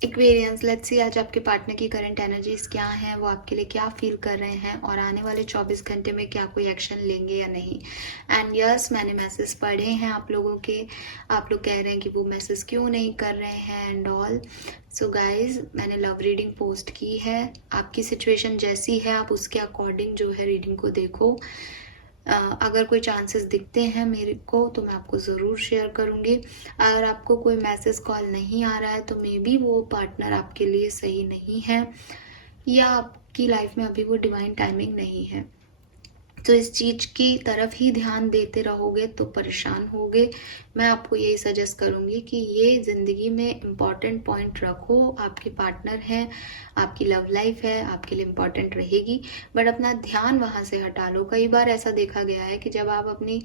Aquarians, let's see आज आपके partner की करंट एनर्जीज क्या हैं, वो आपके लिए क्या फील कर रहे हैं और आने वाले 24 घंटे में क्या कोई एक्शन लेंगे या नहीं। एंड यस, मैंने मैसेज पढ़े हैं आप लोगों के, आप लोग कह रहे हैं कि वो मैसेज क्यों नहीं कर रहे हैं एंड ऑल। सो गाइज, मैंने लव रीडिंग पोस्ट की है, आपकी सिचुएशन जैसी है आप उसके अकॉर्डिंग जो है रीडिंग को देखो। अगर कोई चांसेस दिखते हैं मेरे को तो मैं आपको ज़रूर शेयर करूँगी। अगर आपको कोई मैसेज कॉल नहीं आ रहा है तो मे बी वो पार्टनर आपके लिए सही नहीं है या आपकी लाइफ में अभी वो डिवाइन टाइमिंग नहीं है। तो इस चीज़ की तरफ ही ध्यान देते रहोगे तो परेशान होगे। मैं आपको यही सजेस्ट करूँगी कि ये ज़िंदगी में इम्पॉर्टेंट पॉइंट रखो, आपके पार्टनर है, आपकी लव लाइफ है, आपके लिए इम्पॉर्टेंट रहेगी, बट अपना ध्यान वहाँ से हटा लो। कई बार ऐसा देखा गया है कि जब आप अपनी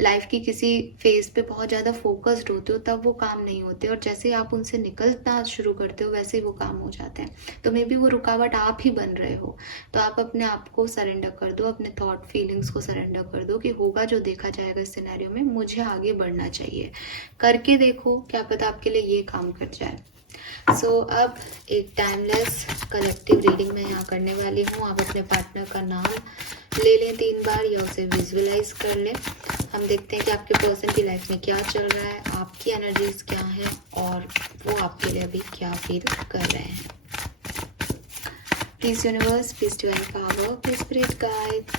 लाइफ की किसी फेज पे बहुत ज़्यादा फोकस्ड होते हो तब वो काम नहीं होते, और जैसे आप उनसे निकलना शुरू करते हो वैसे ही वो काम हो जाते हैं। तो मे बी वो रुकावट आप ही बन रहे हो। तो आप अपने आप को सरेंडर कर दो, अपने थॉट फीलिंग्स को सरेंडर कर दो कि होगा जो देखा जाएगा इस सिनेरियो में, मुझे आगे बढ़ना चाहिए। करके देखो, क्या पता आपके लिए ये काम कर जाए। सो अब एक टाइमलेस कलेक्टिव रीडिंग मैं यहाँ करने वाली हूँ। आप अपने पार्टनर का नाम ले लें 3 बार या उसे विजुअलाइज कर लें। हम देखते हैं कि आपके पर्सन की लाइफ में क्या चल रहा है, आपकी एनर्जीज क्या हैं और वो आपके लिए अभी क्या फील कर रहे हैं। Please universe, please divine power, please spirit guide,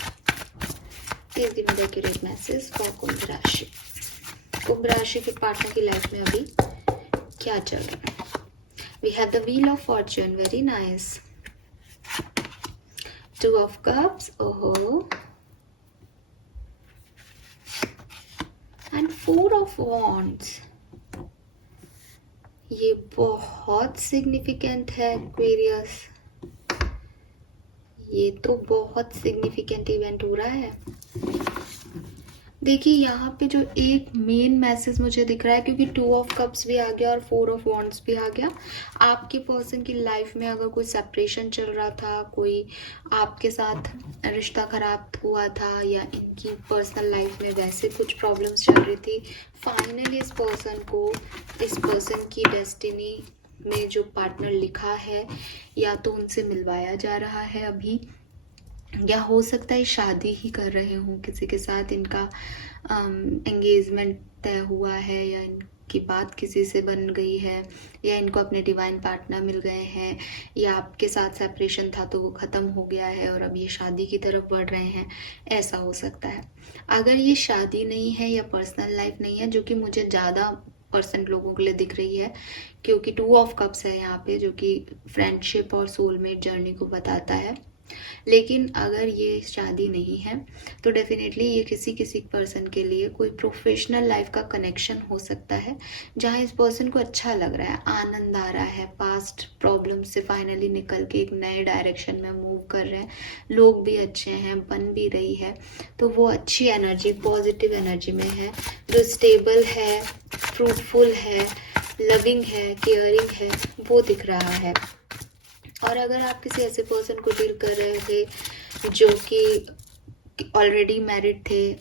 please give me the accurate message for कुंभ राशि। कुंभ राशि के पार्टनर की लाइफ में अभी क्या चल रहा है। We have the wheel of fortune, very nice. 2 of cups, oh, and 4 of wands. ये बहुत सिग्निफिकेंट है एक्वेरियस, ये तो बहुत सिग्निफिकेंट इवेंट हो रहा है। देखिए यहाँ पे जो एक मेन मैसेज मुझे दिख रहा है, क्योंकि 2 ऑफ कप्स भी आ गया और 4 ऑफ वॉन्ड्स भी आ गया। आपके पर्सन की लाइफ में अगर कोई सेपरेशन चल रहा था, कोई आपके साथ रिश्ता खराब हुआ था या इनकी पर्सनल लाइफ में वैसे कुछ प्रॉब्लम्स चल रही थी, फाइनली इस पर्सन की डेस्टिनी में जो पार्टनर लिखा है या तो उनसे मिलवाया जा रहा है अभी, या हो सकता है शादी ही कर रहे हों किसी के साथ, इनका एंगेजमेंट तय हुआ है या इनकी बात किसी से बन गई है या इनको अपने डिवाइन पार्टनर मिल गए हैं या आपके साथ सेपरेशन था तो वो ख़त्म हो गया है और अब ये शादी की तरफ बढ़ रहे हैं, ऐसा हो सकता है। अगर ये शादी नहीं है या पर्सनल लाइफ नहीं है, जो कि मुझे ज़्यादा % लोगों के लिए दिख रही है, क्योंकि 2 ऑफ कप्स है यहाँ पे जो कि फ्रेंडशिप और सोलमेट जर्नी को बताता है। लेकिन अगर ये शादी नहीं है तो डेफिनेटली ये किसी पर्सन के लिए कोई प्रोफेशनल लाइफ का कनेक्शन हो सकता है, जहाँ इस पर्सन को अच्छा लग रहा है, आनंद आ रहा है, पास्ट प्रॉब्लम से फाइनली निकल के एक नए डायरेक्शन में मूव कर रहे हैं, लोग भी अच्छे हैं, बन भी रही है, तो वो अच्छी एनर्जी, पॉजिटिव एनर्जी में है, जो स्टेबल है, फ्रूटफुल है, लविंग है, केयरिंग है, वो दिख रहा है। और अगर आप किसी ऐसे पर्सन को डील कर रहे थे जो कि ऑलरेडी मैरिड थे,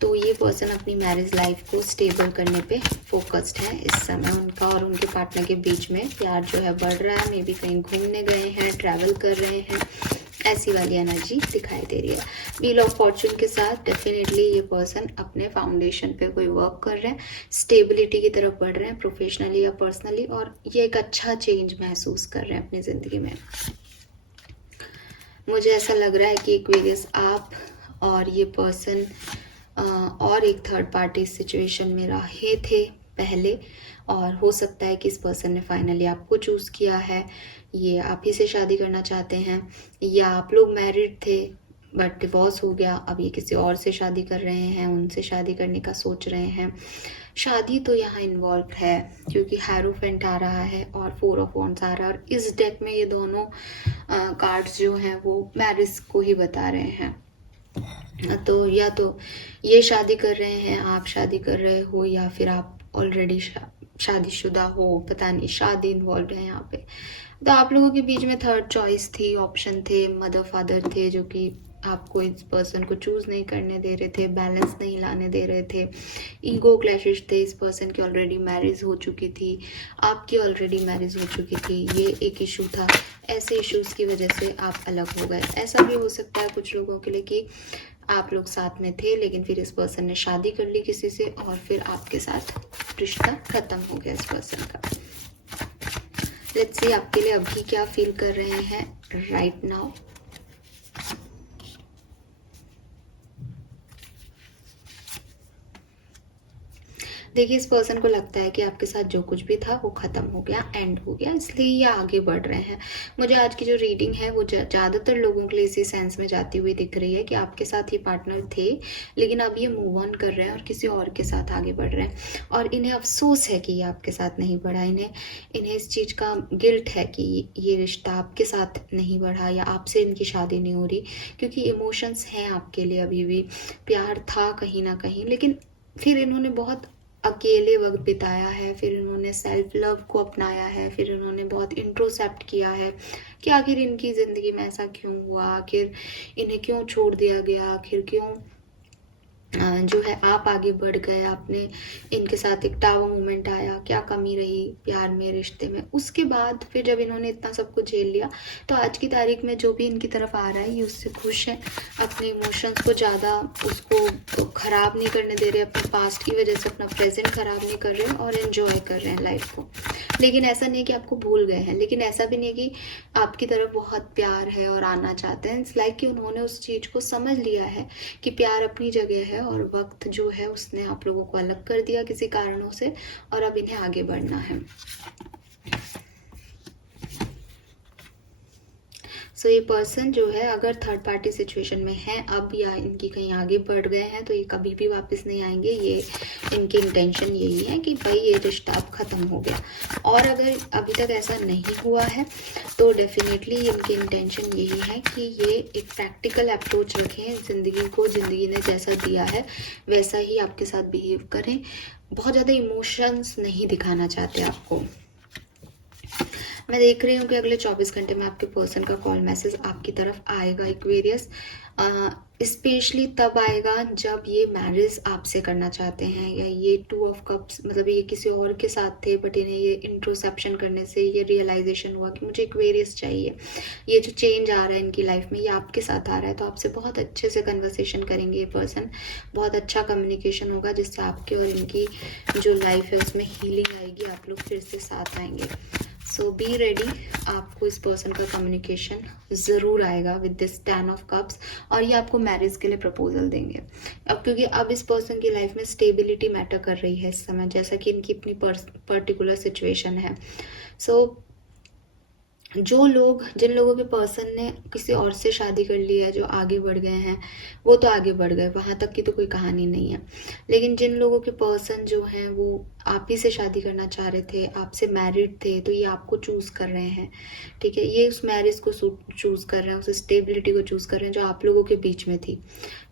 तो ये पर्सन अपनी मैरिज लाइफ को स्टेबल करने पे फोकस्ड है इस समय। उनका और उनके पार्टनर के बीच में प्यार जो है बढ़ रहा है, मे बी कहीं घूमने गए हैं, ट्रैवल कर रहे हैं, ऐसी वाली एनर्जी दिखाई दे रही है। व्हील ऑफ फॉर्चून के साथ डेफिनेटली ये पर्सन अपने फाउंडेशन पे कोई वर्क कर रहे हैं, स्टेबिलिटी की तरफ बढ़ रहे हैं प्रोफेशनली या पर्सनली, और ये एक अच्छा चेंज महसूस कर रहे हैं अपनी ज़िंदगी में। मुझे ऐसा लग रहा है कि एक्वेरियस आप और ये पर्सन और एक थर्ड पार्टी सिचुएशन में रहे थे पहले, और हो सकता है कि इस पर्सन ने फाइनली आपको चूज़ किया है, ये आप ही से शादी करना चाहते हैं, या आप लोग मैरिड थे बट डिवोर्स हो गया, अब ये किसी और से शादी कर रहे हैं, उनसे शादी करने का सोच रहे हैं। शादी तो यहाँ इन्वॉल्व है क्योंकि हैरोफेंट आ रहा है और 4 ऑफ वॉन्ड्स आ रहा है, और इस डेक में ये दोनों कार्ड्स जो हैं वो मैरिज को ही बता रहे हैं। तो या तो ये शादी कर रहे हैं, आप शादी कर रहे हो, या फिर आप ऑलरेडी शादीशुदा हो, पता नहीं, शादी इन्वॉल्व है यहाँ पे। तो आप लोगों के बीच में थर्ड चॉइस थी, ऑप्शन थे, मदर फादर थे जो कि आपको इस पर्सन को चूज़ नहीं करने दे रहे थे, बैलेंस नहीं लाने दे रहे थे, ईगो क्लैशेस थे, इस पर्सन की ऑलरेडी मैरिज हो चुकी थी, आपकी ऑलरेडी मैरिज हो चुकी थी, ये एक इशू था। ऐसे इश्यूज़ की वजह से आप अलग हो गए। ऐसा भी हो सकता है कुछ लोगों के लिए कि आप लोग साथ में थे लेकिन फिर इस पर्सन ने शादी कर ली किसी से और फिर आपके साथ रिश्ता ख़त्म हो गया इस पर्सन का। लेट्स सी आपके लिए अभी क्या फील कर रहे हैं राइट नाउ। देखिए, इस पर्सन को लगता है कि आपके साथ जो कुछ भी था वो ख़त्म हो गया, एंड हो गया, इसलिए ये आगे बढ़ रहे हैं। मुझे आज की जो रीडिंग है वो ज़्यादातर लोगों के लिए इसी सेंस में जाती हुई दिख रही है कि आपके साथ ये पार्टनर थे लेकिन अब ये मूव ऑन कर रहे हैं और किसी और के साथ आगे बढ़ रहे हैं और इन्हें अफसोस है कि ये आपके साथ नहीं बढ़ा। इन्हें इस चीज़ का गिल्ट है कि ये रिश्ता आपके साथ नहीं बढ़ा या आपसे इनकी शादी नहीं हो रही, क्योंकि इमोशंस हैं आपके लिए अभी भी, प्यार था कहीं ना कहीं, लेकिन फिर इन्होंने बहुत अकेले वक्त बिताया है, फिर इन्होंने सेल्फ लव को अपनाया है, फिर इन्होंने बहुत इंट्रोस्पेक्ट किया है कि आखिर इनकी ज़िंदगी में ऐसा क्यों हुआ, आखिर इन्हें क्यों छोड़ दिया गया, आखिर क्यों जो है आप आगे बढ़ गए, आपने इनके साथ एक टावर मोमेंट आया, क्या कमी रही प्यार में, रिश्ते में। उसके बाद फिर जब इन्होंने इतना सब कुछ झेल लिया तो आज की तारीख में जो भी इनकी तरफ आ रहा है ये उससे खुश है, अपने इमोशंस को ज़्यादा उसको ख़राब नहीं करने दे रहे, अपने पास्ट की वजह से अपना प्रेजेंट ख़राब नहीं कर रहे हैं और एन्जॉय कर रहे हैं लाइफ को। लेकिन ऐसा नहीं है कि आपको भूल गए हैं, लेकिन ऐसा भी नहीं है कि आपकी तरफ बहुत प्यार है और आना चाहते हैं। इट्स लाइक कि उन्होंने उस चीज़ को समझ लिया है कि प्यार अपनी जगह है और वक्त जो है उसने आप लोगों को अलग कर दिया किसी कारणों से और अब इन्हें आगे बढ़ना है। सो ये पर्सन जो है अगर थर्ड पार्टी सिचुएशन में है अब या इनकी कहीं आगे बढ़ गए हैं तो ये कभी भी वापस नहीं आएंगे। ये इनकी इंटेंशन यही है कि भाई ये रिश्ता अब ख़त्म हो गया। और अगर अभी तक ऐसा नहीं हुआ है तो डेफिनेटली इनकी इंटेंशन यही है कि ये एक प्रैक्टिकल अप्रोच रखें ज़िंदगी को, ज़िंदगी ने जैसा दिया है वैसा ही आपके साथ बिहेव करें। बहुत ज़्यादा इमोशंस नहीं दिखाना चाहते आपको। मैं देख रही हूँ कि अगले 24 घंटे में आपके पर्सन का कॉल मैसेज आपकी तरफ आएगा एक्वेरियस। स्पेशली तब आएगा जब ये मैरिज आपसे करना चाहते हैं या ये 2 ऑफ कप्स, मतलब ये किसी और के साथ थे बट इन्हें ये इंट्रोसेप्शन करने से ये रियलाइजेशन हुआ कि मुझे एक्वेरियस चाहिए। ये जो चेंज आ रहा है इनकी लाइफ में ये आपके साथ आ रहा है, तो आपसे बहुत अच्छे से कन्वर्सेशन करेंगे ये पर्सन, बहुत अच्छा कम्युनिकेशन होगा जिससे आपके और इनकी जो लाइफ है उसमें हीलिंग आएगी, आप लोग फिर से साथ आएंगे। सो बी रेडी, आपको इस पर्सन का कम्युनिकेशन ज़रूर आएगा विद दिस 10 ऑफ कप्स और ये आपको मैरिज के लिए प्रपोजल देंगे। अब क्योंकि अब इस पर्सन की लाइफ में स्टेबिलिटी मैटर कर रही है इस समय, जैसा कि इनकी अपनी पर्टिकुलर सिचुएशन है। सो जिन लोगों के पर्सन ने किसी और से शादी कर ली है, जो आगे बढ़ गए हैं वो तो आगे बढ़ गए, वहाँ तक की तो कोई कहानी नहीं है। लेकिन जिन लोगों के पर्सन जो हैं वो आप ही से शादी करना चाह रहे थे, आपसे मैरिड थे, तो ये आपको चूज़ कर रहे हैं, ठीक है। ये उस मैरिज को चूज़ कर रहे हैं, उस स्टेबिलिटी को चूज़ कर रहे हैं जो आप लोगों के बीच में थी।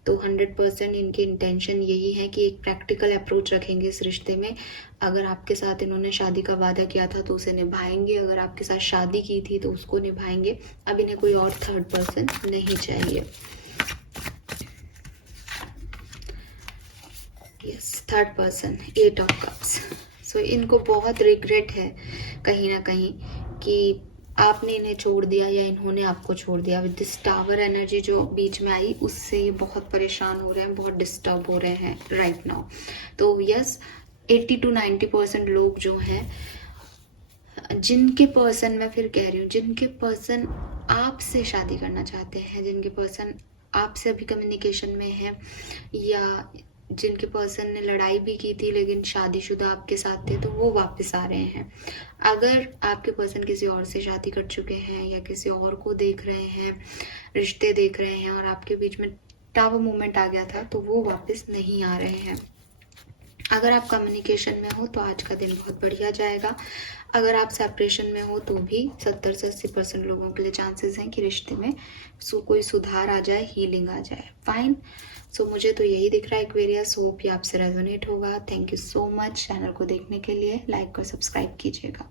तो 100% इनकी इंटेंशन यही है कि एक प्रैक्टिकल अप्रोच रखेंगे इस रिश्ते में। अगर आपके साथ इन्होंने शादी का वादा किया था तो उसे निभाएंगे, अगर आपके साथ शादी की थी तो उसको निभाएंगे। अब इन्हें कोई और थर्ड पर्सन नहीं चाहिए। Yes, third person, 8 of cups. So इनको बहुत रिग्रेट है कहीं ना कहीं कि आपने इन्हें छोड़ दिया या इन्होंने आपको छोड़ दिया। विद दिस टावर एनर्जी जो बीच में आई उससे ये बहुत परेशान हो रहे हैं, बहुत डिस्टर्ब हो रहे हैं राइट नाउ। तो यस, 80 to 90% लोग जो हैं, जिनके पर्सन, मैं फिर कह रही हूँ, जिनके पर्सन आपसे शादी करना चाहते हैं, जिनके पर्सन आपसे अभी कम्युनिकेशन में है या जिनके पर्सन ने लड़ाई भी की थी लेकिन शादीशुदा आपके साथ थे, तो वो वापस आ रहे हैं। अगर आपके पर्सन किसी और से शादी कर चुके हैं या किसी और को देख रहे हैं, रिश्ते देख रहे हैं और आपके बीच में टावर मूवमेंट आ गया था, तो वो वापस नहीं आ रहे हैं। अगर आप कम्युनिकेशन में हो तो आज का दिन बहुत बढ़िया जाएगा। अगर आप सेपरेशन में हो तो भी 70 से 80% लोगों के लिए चांसेस हैं कि रिश्ते में कोई सुधार आ जाए, हीलिंग आ जाए। फाइन। सो मुझे तो यही दिख रहा है एक्वेरियस। होप ये आपसे रेजोनेट होगा। Thank you so much channel को देखने के लिए। लाइक और सब्सक्राइब कीजिएगा।